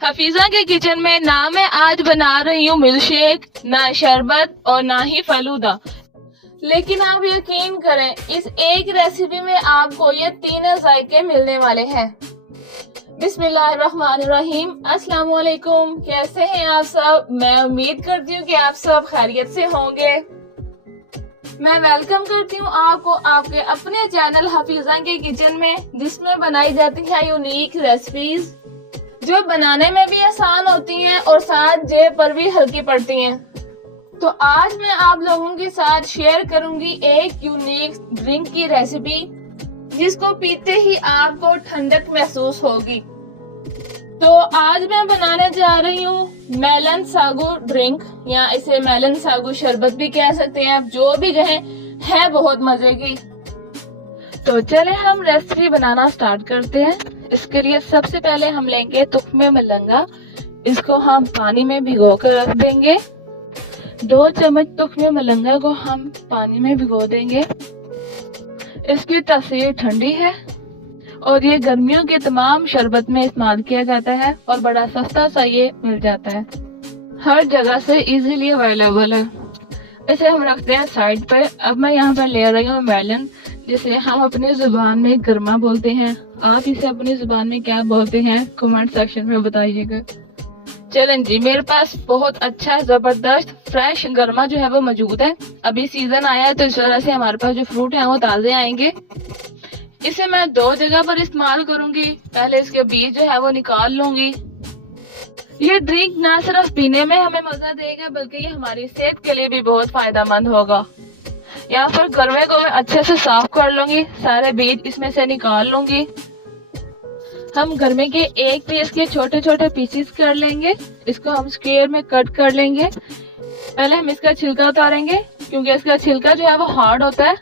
हफीजा के किचन में ना मैं आज बना रही हूँ मिल्क शेक, ना शरबत और ना ही फलूदा, लेकिन आप यकीन करें इस एक रेसिपी में आपको ये तीनों जायके मिलने वाले हैं। बिस्मिल्लाहिर्रहमानिर्रहीम। अस्सलाम वालेकुम, कैसे हैं आप सब? मैं उम्मीद करती हूँ कि आप सब खैरियत से होंगे। मैं वेलकम करती हूँ आपको आपके अपने चैनल हफीजा के किचन में, जिसमें बनाई जाती है यूनिक रेसिपीज जो बनाने में भी आसान होती हैं और साथ जेब पर भी हल्की पड़ती हैं। तो आज मैं आप लोगों के साथ शेयर करूंगी एक यूनिक ड्रिंक की रेसिपी, जिसको पीते ही आपको ठंडक महसूस होगी। तो आज मैं बनाने जा रही हूँ मेलन सागू ड्रिंक, या इसे मेलन सागू शरबत भी कह सकते हैं आप, जो भी कहें, है बहुत मजे की। तो चले हम रेसिपी बनाना स्टार्ट करते हैं। इसके लिए सबसे पहले हम लेंगे तुख्मे मलंगा। इसको हम पानी में भिगो कर रख देंगे। 2 चम्मच तुख्मे मलंगा को हम पानी में भिगो देंगे। इसकी तासीर ठंडी है और ये गर्मियों के तमाम शरबत में इस्तेमाल किया जाता है और बड़ा सस्ता सा ये मिल जाता है, हर जगह से इजीली अवेलेबल है। इसे हम रखते हैं साइड पर। अब मैं यहाँ पर ले रही हूँ मेलन, जिसे हम अपनी जुबान में गरमा बोलते हैं। आप इसे अपनी जुबान में क्या बोलते हैं कमेंट सेक्शन में बताइएगा। चलें जी, मेरे पास बहुत अच्छा जबरदस्त फ्रेश गरमा जो है वो मौजूद है। अभी सीजन आया है तो इस वजह से हमारे पास जो फ्रूट है वो ताजे आएंगे। इसे मैं 2 जगह पर इस्तेमाल करूंगी। पहले इसके बीज जो है वो निकाल लूंगी। ये ड्रिंक ना सिर्फ पीने में हमें मजा देगा, बल्कि ये हमारी सेहत के लिए भी बहुत फायदेमंद होगा। यहाँ पर गरमे को मैं अच्छे से साफ कर लूंगी, सारे बीज इसमें से निकाल लूंगी। हम गरमे के एक पीस के छोटे छोटे पीसेस कर लेंगे। इसको हम स्क्वायर में कट कर लेंगे। पहले हम इसका छिलका उतारेंगे, क्योंकि इसका छिलका जो है वो हार्ड होता है।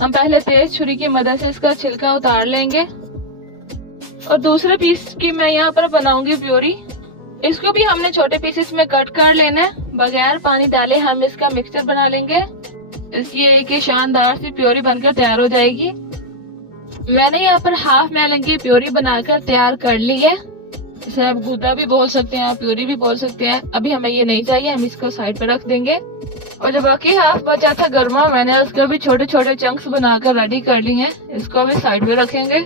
हम पहले तेज छुरी की मदद से इसका छिलका उतार लेंगे। और दूसरे पीस की मैं यहाँ पर बनाऊंगी प्योरी। इसको भी हमने छोटे पीसेस में कट कर लेना है। बगैर पानी डाले हम इसका मिक्सचर बना लेंगे। इसलिए कि शानदार सी प्योरी बनकर तैयार हो जाएगी। मैंने यहाँ पर हाफ मेलन की प्योरी बनाकर तैयार कर ली है। इसे आप गुदा भी बोल सकते हैं, आप प्योरी भी बोल सकते हैं। अभी हमें ये नहीं चाहिए, हम इसको साइड पर रख देंगे। और जो बाकी हाफ बचा था गरमा, मैंने उसको भी छोटे छोटे चंक्स बनाकर रेडी कर ली हैं। इसको भी साइड पे रखेंगे।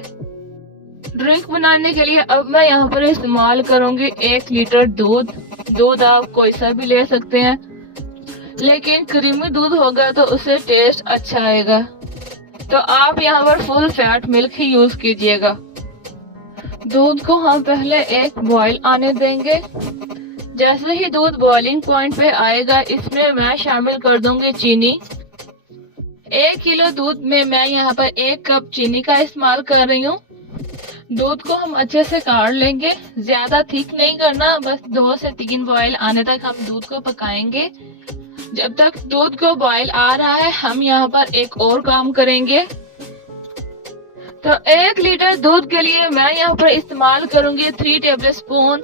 ड्रिंक बनाने के लिए अब मैं यहाँ पर इस्तेमाल करूंगी 1 लीटर दूध। दूध आप कोई सा भी ले सकते हैं, लेकिन क्रीमी दूध होगा तो उससे टेस्ट अच्छा आएगा। तो आप यहाँ पर फुल फैट मिल्क ही यूज कीजिएगा। दूध को हम पहले एक बॉईल आने देंगे। जैसे ही दूध बॉइलिंग पॉइंट पे आएगा, इसमें मैं शामिल कर दूंगी चीनी। 1 किलो दूध में मैं यहाँ पर 1 कप चीनी का इस्तेमाल कर रही हूँ। दूध को हम अच्छे से काढ़ लेंगे, ज्यादा थिक नहीं करना, बस 2 से 3 बॉईल आने तक हम दूध को पकाएंगे। जब तक दूध को बॉईल आ रहा है, हम यहाँ पर एक और काम करेंगे। तो 1 लीटर दूध के लिए मैं यहाँ पर इस्तेमाल करूंगी 3 टेबलस्पून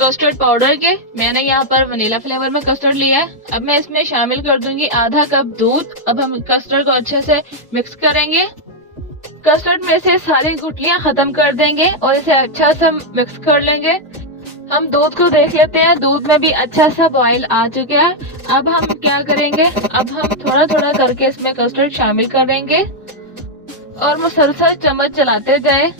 कस्टर्ड पाउडर के। मैंने यहाँ पर वनीला फ्लेवर में कस्टर्ड लिया है। अब मैं इसमें शामिल कर दूंगी आधा कप दूध। अब हम कस्टर्ड को अच्छे से मिक्स करेंगे। कस्टर्ड में से सारी गुठलियां खत्म कर देंगे और इसे अच्छा से मिक्स कर लेंगे। हम दूध को देख लेते हैं, दूध में भी अच्छा सा बॉईल आ चुका है। अब हम क्या करेंगे, अब हम थोड़ा थोड़ा करके इसमें कस्टर्ड शामिल करेंगे और मुसलसल चम्मच चलाते जाए।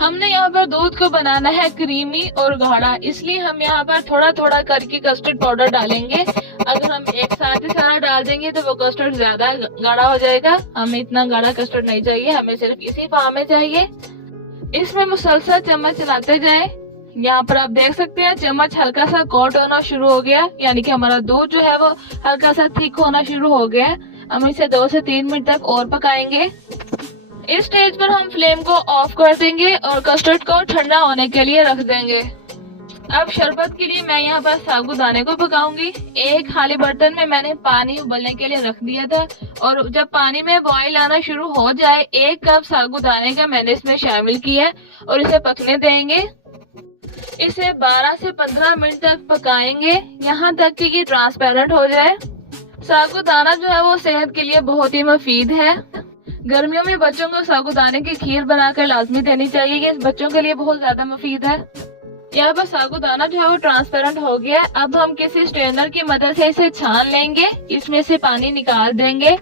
हमने यहाँ पर दूध को बनाना है क्रीमी और गाढ़ा, इसलिए हम यहाँ पर थोड़ा थोड़ा करके कस्टर्ड पाउडर डालेंगे। अगर हम एक साथ ही सारा डाल देंगे तो वो कस्टर्ड ज्यादा गाढ़ा हो जाएगा। हमें इतना गाढ़ा कस्टर्ड नहीं चाहिए, हमें सिर्फ इसी फॉर्म में चाहिए। इसमें मुसलसल चम्मच चलाते जाए। यहाँ पर आप देख सकते हैं चम्मच हल्का सा कोट होना शुरू हो गया, यानी कि हमारा दूध जो है वो हल्का सा थिक होना शुरू हो गया। हम इसे 2 से 3 मिनट तक और पकाएंगे। इस स्टेज पर हम फ्लेम को ऑफ कर देंगे और कस्टर्ड को ठंडा होने के लिए रख देंगे। अब शरबत के लिए मैं यहाँ पर साबूदाने को पकाऊंगी। एक खाली बर्तन में मैंने पानी उबलने के लिए रख दिया था और जब पानी में बॉईल आना शुरू हो जाए, 1 कप साबूदाने का मैंने इसमें शामिल किया और इसे पकने देंगे। इसे 12 से 15 मिनट तक पकाएंगे, यहाँ तक कि ये ट्रांसपेरेंट हो जाए। साबूदाना जो है वो सेहत के लिए बहुत ही मुफीद है। गर्मियों में बच्चों को साबूदाने की खीर बनाकर लाजमी देनी चाहिए, ये बच्चों के लिए बहुत ज्यादा मुफीद है। यहाँ पर साबूदाना जो है वो ट्रांसपेरेंट हो गया है। अब हम किसी स्ट्रेनर की मदद से इसे छान लेंगे, इसमें से पानी निकाल देंगे।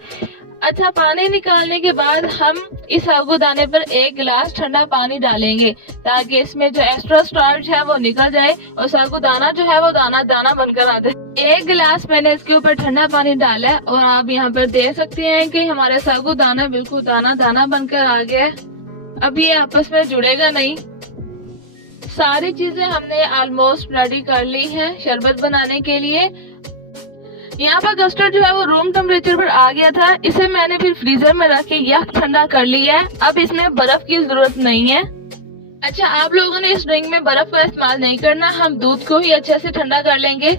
अच्छा, पानी निकालने के बाद हम इस साबूदाने पर 1 गिलास ठंडा पानी डालेंगे ताकि इसमें जो एक्स्ट्रा स्टार्च है वो निकल जाए और साबूदाना जो है वो दाना दाना बनकर आ जाए। 1 गिलास मैंने इसके ऊपर ठंडा पानी डाला है और आप यहाँ पर देख सकते हैं कि हमारा साबूदाना बिल्कुल दाना दाना बनकर आ गया है। अब ये आपस में जुड़ेगा नहीं। सारी चीजें हमने ऑलमोस्ट रेडी कर ली है शरबत बनाने के लिए। यहाँ पर कस्टर्ड जो है वो रूम टेम्परेचर पर आ गया था, इसे मैंने फिर फ्रीजर में रख के यख ठंडा कर लिया है। अब इसमें बर्फ की जरूरत नहीं है। अच्छा, आप लोगों ने इस ड्रिंक में बर्फ का इस्तेमाल नहीं करना, हम दूध को ही अच्छे से ठंडा कर लेंगे।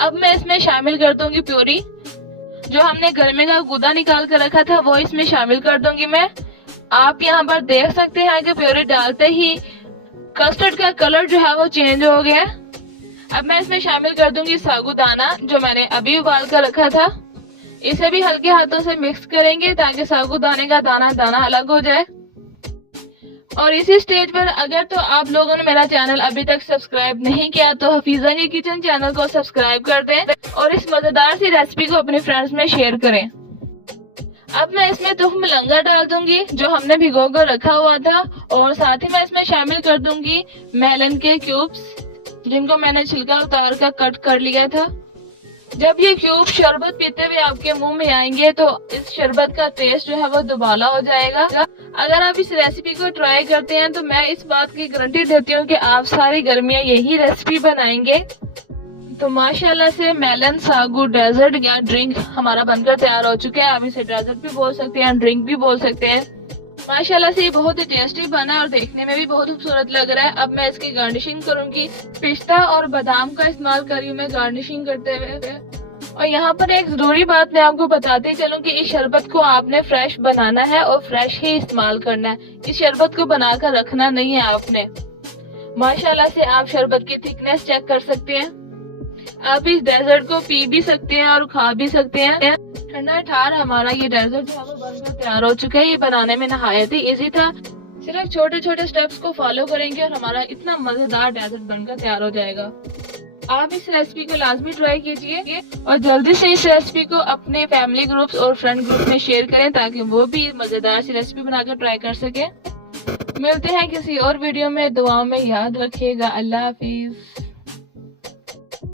अब मैं इसमें शामिल कर दूंगी प्योरी। जो हमने गर्मी का गूदा निकाल कर रखा था वो इसमें शामिल कर दूंगी मैं। आप यहाँ पर देख सकते हैं कि प्योरी डालते ही कस्टर्ड का कलर जो है वो चेंज हो गया। अब मैं इसमें शामिल कर दूंगी साबूदाना जो मैंने अभी उबाल कर रखा था। इसे भी हल्के हाथों से मिक्स करेंगे ताकि साबूदाने का दाना दाना अलग हो जाए। और इसी स्टेज पर अगर तो आप लोगों ने मेरा चैनल अभी तक सब्सक्राइब नहीं किया तो हफीजा की किचन चैनल को सब्सक्राइब कर दें और इस मजेदार सी रेसिपी को अपने फ्रेंड्स में शेयर करें। अब मैं इसमें तुख्म लंगा डाल दूंगी जो हमने भिगो कर रखा हुआ था, और साथ ही मैं इसमें शामिल कर दूंगी मेलन के क्यूब्स जिनको मैंने छिलका उतार कर कट कर लिया था। जब ये क्यूब शरबत पीते हुए आपके मुंह में आएंगे तो इस शरबत का टेस्ट जो है वो दुबाला हो जाएगा। अगर आप इस रेसिपी को ट्राई करते हैं तो मैं इस बात की गारंटी देती हूँ कि आप सारी गर्मियाँ यही रेसिपी बनाएंगे। तो माशाल्लाह से मेलन सागू डेजर्ट या ड्रिंक हमारा बनकर तैयार हो चुका है। आप इसे डेजर्ट भी बोल सकते हैं, ड्रिंक भी बोल सकते हैं। माशाल्लाह से ये बहुत ही टेस्टी बना और देखने में भी बहुत खूबसूरत लग रहा है। अब मैं इसकी गार्निशिंग करूंगी। पिस्ता और बादाम का इस्तेमाल करी हूँ मैं गार्निशिंग करते हुए। और यहाँ पर एक जरूरी बात मैं आपको बताते चलूं कि इस शरबत को आपने फ्रेश बनाना है और फ्रेश ही इस्तेमाल करना है। इस शरबत को बनाकर रखना नहीं है आपने। माशाल्लाह से आप शरबत की थिकनेस चेक कर सकते हैं। आप इस डेजर्ट को पी भी सकते हैं और खा भी सकते हैं। ठंडा ठार हमारा ये डेजर्ट जो है वो बनकर तैयार हो चुका है। ये बनाने में नहायत ही इजी था। सिर्फ छोटे छोटे स्टेप्स को फॉलो करेंगे और हमारा इतना मजेदार डेजर्ट बनकर तैयार हो जाएगा। आप इस रेसिपी को लाजमी ट्राई कीजिए और जल्दी से इस रेसिपी को अपने फैमिली ग्रुप्स और फ्रेंड ग्रुप में शेयर करें ताकि वो भी मजेदार सी रेसिपी बनाकर ट्राई कर सके। मिलते हैं किसी और वीडियो में। दुआओं में याद रखिएगा। अल्लाह हाफिज।